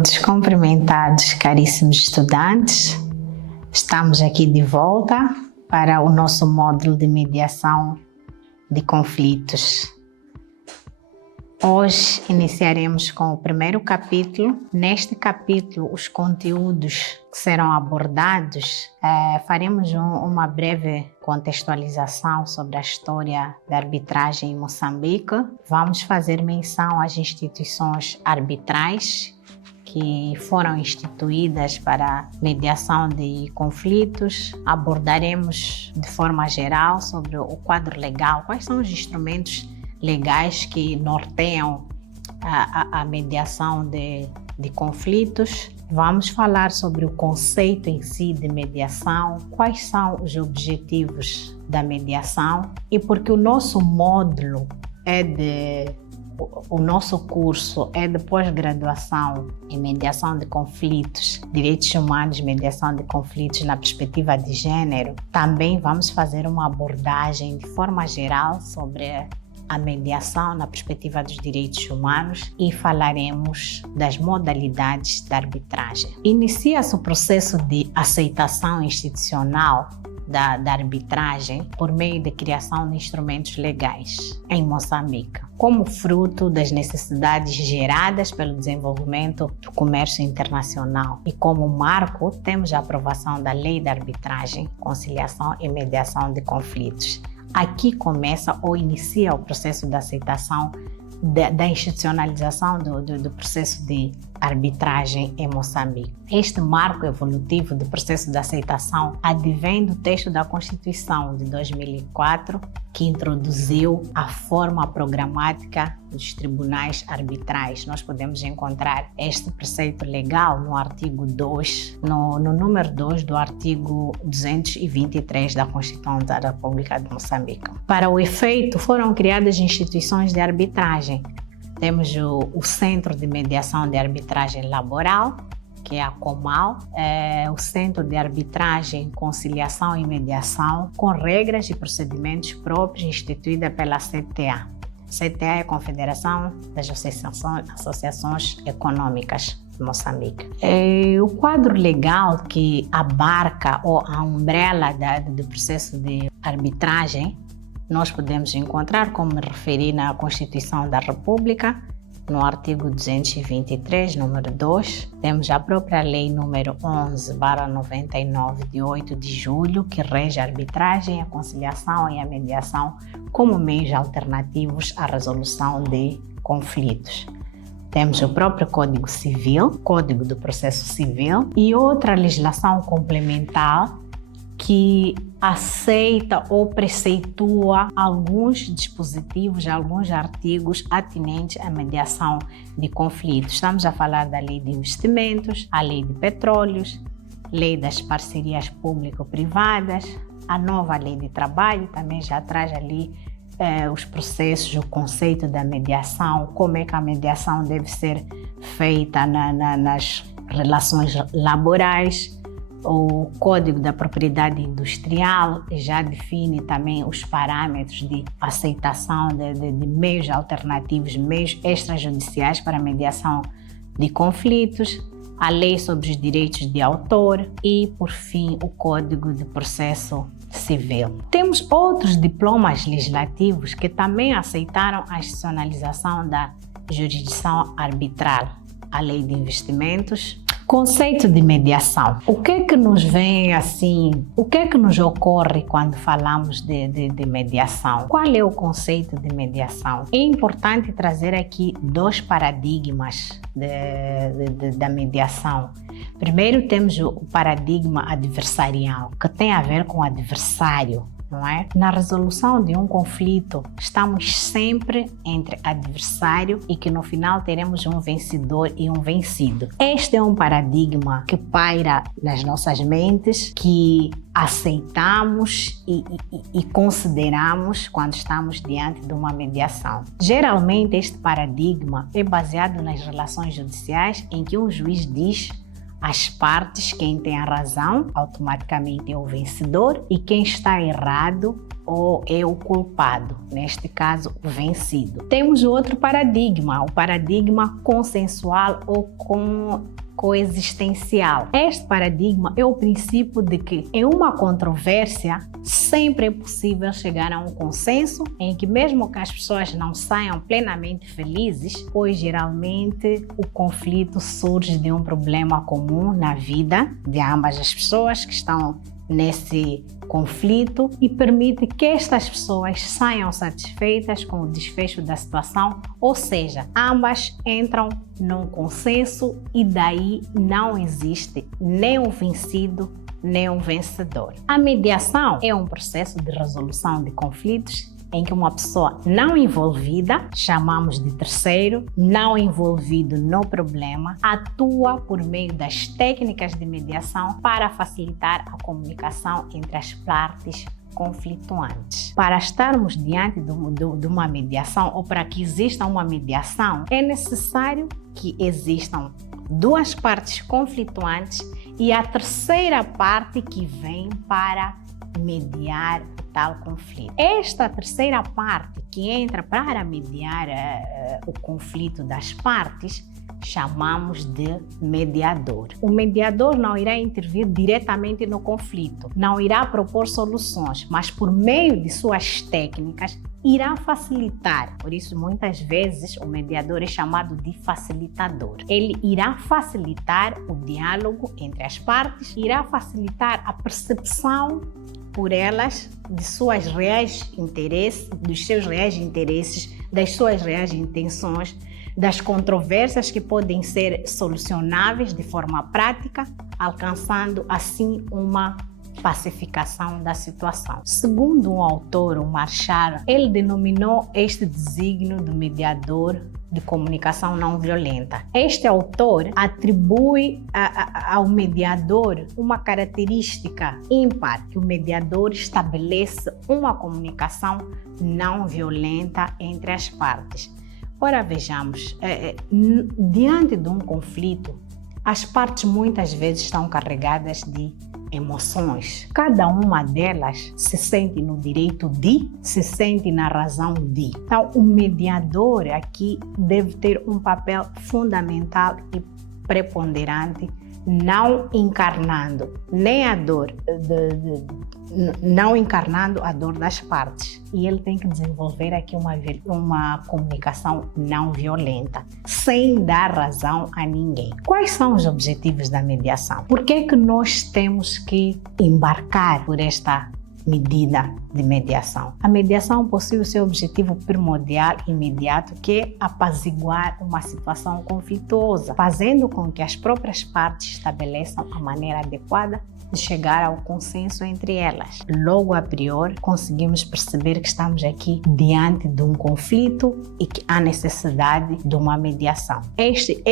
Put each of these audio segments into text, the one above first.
todos cumprimentados, caríssimos estudantes. Estamos aqui de volta para o nosso módulo de mediação de conflitos. Hoje iniciaremos com o primeiro capítulo. Neste capítulo, os conteúdos que serão abordados, faremos uma breve contextualização sobre a história da arbitragem em Moçambique. Vamos fazer menção às instituições arbitrais que foram instituídas para mediação de conflitos. Abordaremos de forma geral sobre o quadro legal, quais são os instrumentos legais que norteiam a mediação de conflitos. Vamos falar sobre o conceito em si de mediação, quais são os objetivos da mediação e porque o nosso módulo o nosso curso é de pós-graduação em mediação de conflitos, direitos humanos, mediação de conflitos na perspectiva de gênero. Também vamos fazer uma abordagem de forma geral sobre a mediação na perspectiva dos direitos humanos e falaremos das modalidades da arbitragem. Inicia-se o processo de aceitação institucional da arbitragem por meio da criação de instrumentos legais em Moçambique, como fruto das necessidades geradas pelo desenvolvimento do comércio internacional. E como marco, temos a aprovação da Lei da Arbitragem, Conciliação e Mediação de Conflitos. Aqui começa ou inicia o processo de aceitação da institucionalização do processo de arbitragem em Moçambique. Este marco evolutivo do processo de aceitação advém do texto da Constituição de 2004, que introduziu a forma programática dos tribunais arbitrais. Nós podemos encontrar este preceito legal no artigo 2, no número 2 do artigo 223 da Constituição da República de Moçambique. Para o efeito, foram criadas instituições de arbitragem. Temos o Centro de Mediação de Arbitragem Laboral, que é a COMAL, o Centro de Arbitragem, Conciliação e Mediação, com regras e procedimentos próprios instituída pela CTA. CTA é a Confederação das Associações Econômicas de Moçambique. O quadro legal que abarca a umbrella do processo de arbitragem nós podemos encontrar, como me referi, na Constituição da República, no artigo 223, número 2. Temos a própria Lei número 11/99, de 8 de julho, que rege a arbitragem, a conciliação e a mediação como meios alternativos à resolução de conflitos. Temos o próprio Código Civil, Código do Processo Civil, e outra legislação complementar que aceita ou preceitua alguns dispositivos, alguns artigos atinentes à mediação de conflitos. Estamos a falar da Lei de Investimentos, a Lei de Petróleos, Lei das Parcerias Público-Privadas, a nova Lei de Trabalho também já traz ali os processos, o conceito da mediação, como é que a mediação deve ser feita nas relações laborais. O Código da Propriedade Industrial já define também os parâmetros de aceitação de meios alternativos, meios extrajudiciais para a mediação de conflitos, a Lei sobre os Direitos de Autor e, por fim, o Código de Processo Civil. Temos outros diplomas legislativos que também aceitaram a institucionalização da jurisdição arbitral, a Lei de Investimentos. Conceito de mediação. O que é que nos vem assim? O que é que nos ocorre quando falamos de mediação? Qual é o conceito de mediação? É importante trazer aqui dois paradigmas da mediação. Primeiro temos o paradigma adversarial, que tem a ver com o adversário. Não é? Na resolução de um conflito, estamos sempre entre adversário e que no final teremos um vencedor e um vencido. Este é um paradigma que paira nas nossas mentes, que aceitamos e consideramos quando estamos diante de uma mediação. Geralmente, este paradigma é baseado nas relações judiciais em que um juiz diz às partes quem tem a razão automaticamente é o vencedor e quem está errado ou é o culpado, neste caso o vencido. Temos outro paradigma, o paradigma consensual ou coexistencial. Este paradigma é o princípio de que em uma controvérsia sempre é possível chegar a um consenso em que mesmo que as pessoas não saiam plenamente felizes, pois geralmente o conflito surge de um problema comum na vida de ambas as pessoas que estão nesse conflito e permite que estas pessoas saiam satisfeitas com o desfecho da situação, ou seja, ambas entram num consenso e daí não existe nem um vencido nem um vencedor. A mediação é um processo de resolução de conflitos em que uma pessoa não envolvida, chamamos de terceiro, não envolvido no problema, atua por meio das técnicas de mediação para facilitar a comunicação entre as partes conflituantes. Para estarmos diante de uma mediação ou para que exista uma mediação, é necessário que existam duas partes conflituantes e a terceira parte que vem para mediar tal conflito. Esta terceira parte que entra para mediar o conflito das partes chamamos de mediador. O mediador não irá intervir diretamente no conflito, não irá propor soluções, mas por meio de suas técnicas irá facilitar. Por isso, muitas vezes, o mediador é chamado de facilitador. Ele irá facilitar o diálogo entre as partes, irá facilitar a percepção por elas de suas reais interesses, dos seus reais interesses, das suas reais intenções, das controvérsias que podem ser solucionáveis de forma prática, alcançando assim uma pacificação da situação. Segundo um autor, o Marshall, ele denominou este desígnio do mediador de comunicação não violenta. Este autor atribui ao mediador uma característica ímpar, que o mediador estabelece uma comunicação não violenta entre as partes. Ora, vejamos, diante de um conflito, as partes muitas vezes estão carregadas de emoções. Cada uma delas se sente no direito de, se sente na razão de. Então, o mediador aqui deve ter um papel fundamental e preponderante, não encarnando nem a dor, não encarnando a dor das partes. E ele tem que desenvolver aqui uma comunicação não violenta, sem dar razão a ninguém. Quais são os objetivos da mediação? Por que que nós temos que embarcar por esta medida de mediação? A mediação possui o seu objetivo primordial e imediato, que é apaziguar uma situação conflituosa, fazendo com que as próprias partes estabeleçam a maneira adequada de chegar ao consenso entre elas. Logo a priori, conseguimos perceber que estamos aqui diante de um conflito e que há necessidade de uma mediação. Este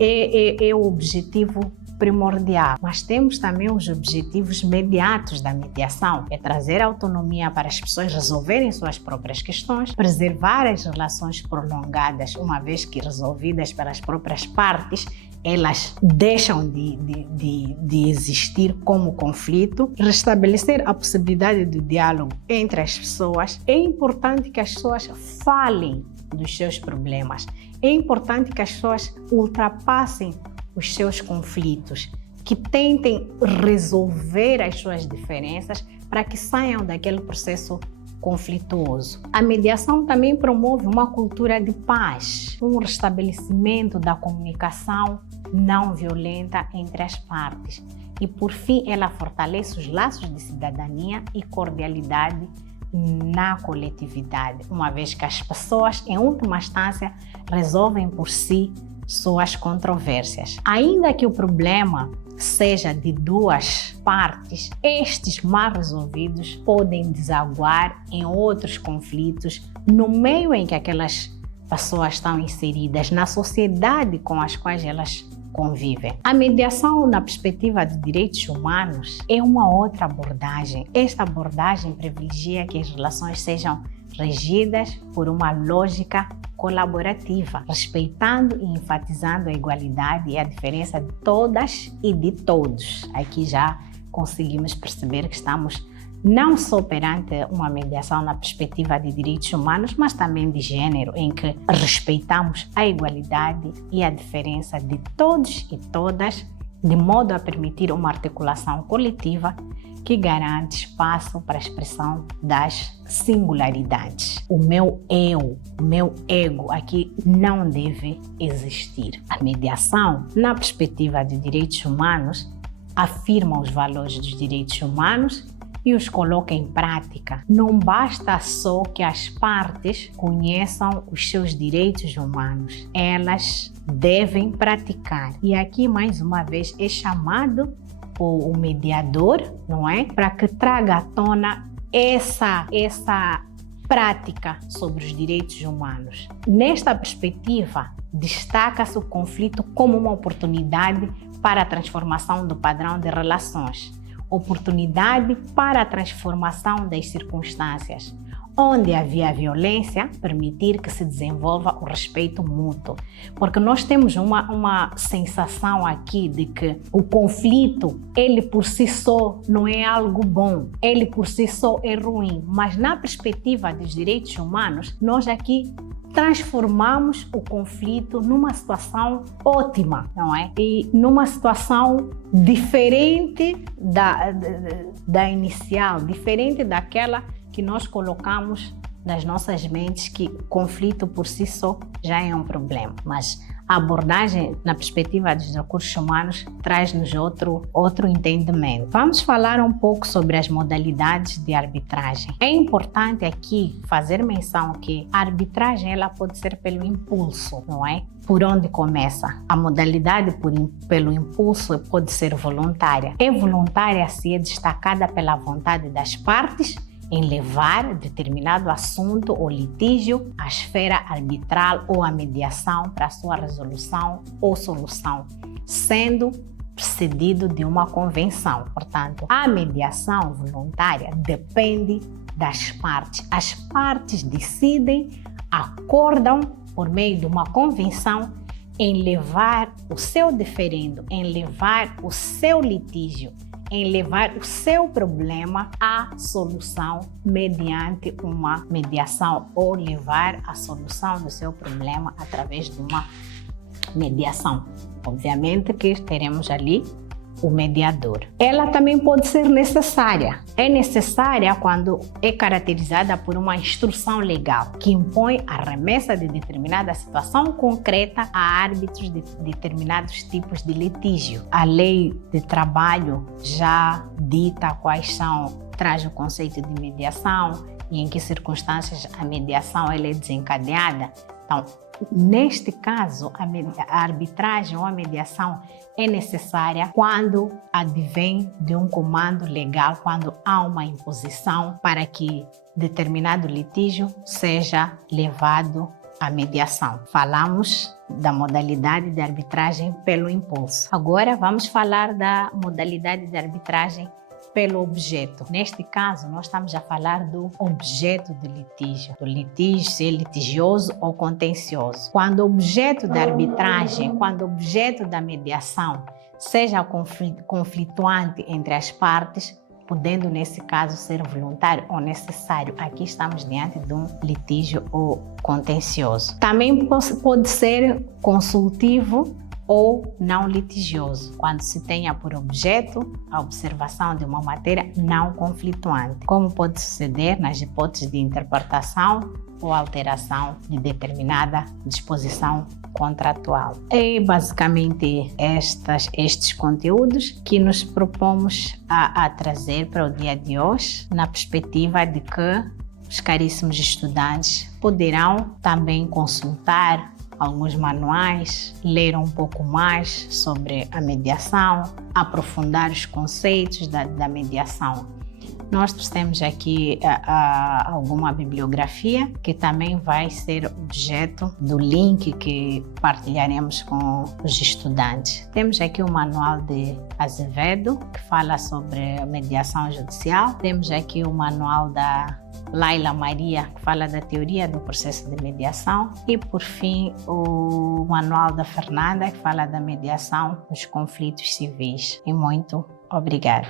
é o objetivo primordial, mas temos também os objetivos imediatos da mediação, é trazer autonomia para as pessoas resolverem suas próprias questões, preservar as relações prolongadas, uma vez que resolvidas pelas próprias partes, elas deixam de existir como conflito, restabelecer a possibilidade do diálogo entre as pessoas. É importante que as pessoas falem dos seus problemas, é importante que as pessoas ultrapassem os seus conflitos, que tentem resolver as suas diferenças para que saiam daquele processo conflituoso. A mediação também promove uma cultura de paz, um restabelecimento da comunicação não violenta entre as partes. E, por fim, ela fortalece os laços de cidadania e cordialidade na coletividade, uma vez que as pessoas, em última instância, resolvem por si suas controvérsias. Ainda que o problema seja de duas partes, estes mal resolvidos podem desaguar em outros conflitos no meio em que aquelas pessoas estão inseridas, na sociedade com as quais elas convivem. A mediação na perspectiva de direitos humanos é uma outra abordagem. Esta abordagem privilegia que as relações sejam regidas por uma lógica colaborativa, respeitando e enfatizando a igualdade e a diferença de todas e de todos. Aqui já conseguimos perceber que estamos não só perante uma mediação na perspectiva de direitos humanos, mas também de gênero, em que respeitamos a igualdade e a diferença de todos e todas, de modo a permitir uma articulação coletiva que garante espaço para a expressão das singularidades. O meu eu, o meu ego aqui não deve existir. A mediação, na perspectiva de direitos humanos, afirma os valores dos direitos humanos e os coloca em prática. Não basta só que as partes conheçam os seus direitos humanos, elas devem praticar. E aqui, mais uma vez, é chamado o mediador, não é? Para que traga à tona essa prática sobre os direitos humanos. Nesta perspectiva, destaca-se o conflito como uma oportunidade para a transformação do padrão de relações, oportunidade para a transformação das circunstâncias. Onde havia violência, permitir que se desenvolva o respeito mútuo. Porque nós temos uma sensação aqui de que o conflito, ele por si só não é algo bom, ele por si só é ruim. Mas na perspectiva dos direitos humanos, nós aqui transformamos o conflito numa situação ótima, não é? E numa situação diferente da inicial, diferente daquela que nós colocamos nas nossas mentes, que conflito por si só já é um problema. Mas a abordagem na perspectiva dos recursos humanos traz-nos outro entendimento. Vamos falar um pouco sobre as modalidades de arbitragem. É importante aqui fazer menção que a arbitragem ela pode ser pelo impulso, não é? Por onde começa? A modalidade pelo impulso pode ser voluntária. É voluntária se é destacada pela vontade das partes em levar determinado assunto ou litígio à esfera arbitral ou à mediação para sua resolução ou solução, sendo precedido de uma convenção. Portanto, a mediação voluntária depende das partes. As partes decidem, acordam por meio de uma convenção em levar o seu diferendo, em levar o seu litígio, em levar o seu problema à solução mediante uma mediação ou levar a solução do seu problema através de uma mediação. Obviamente que teremos ali o mediador. Ela também pode ser necessária. É necessária quando é caracterizada por uma instrução legal que impõe a remessa de determinada situação concreta a árbitros de determinados tipos de litígio. A lei de trabalho já dita quais são, traz o conceito de mediação e em que circunstâncias a mediação ela é desencadeada. Então, neste caso, a arbitragem ou a mediação é necessária quando advém de um comando legal, quando há uma imposição para que determinado litígio seja levado à mediação. Falamos da modalidade de arbitragem pelo impulso. Agora vamos falar da modalidade de arbitragem pelo objeto. Neste caso, nós estamos a falar do objeto do litígio, se é litigioso ou contencioso. Quando o objeto da arbitragem, quando o objeto da mediação seja conflituante entre as partes, podendo nesse caso ser voluntário ou necessário. Aqui estamos diante de um litígio ou contencioso. Também pode ser consultivo ou não litigioso, quando se tenha por objeto a observação de uma matéria não conflituante, como pode suceder nas hipóteses de interpretação ou alteração de determinada disposição contratual. É basicamente estes conteúdos que nos propomos a trazer para o dia de hoje, na perspectiva de que os caríssimos estudantes poderão também consultar alguns manuais, ler um pouco mais sobre a mediação, aprofundar os conceitos da mediação. Nós trouxemos aqui alguma bibliografia que também vai ser objeto do link que partilharemos com os estudantes. Temos aqui o manual de Azevedo, que fala sobre a mediação judicial. Temos aqui o manual da Laila Maria, que fala da teoria do processo de mediação. E, por fim, o manual da Fernanda, que fala da mediação nos conflitos civis. E muito obrigada.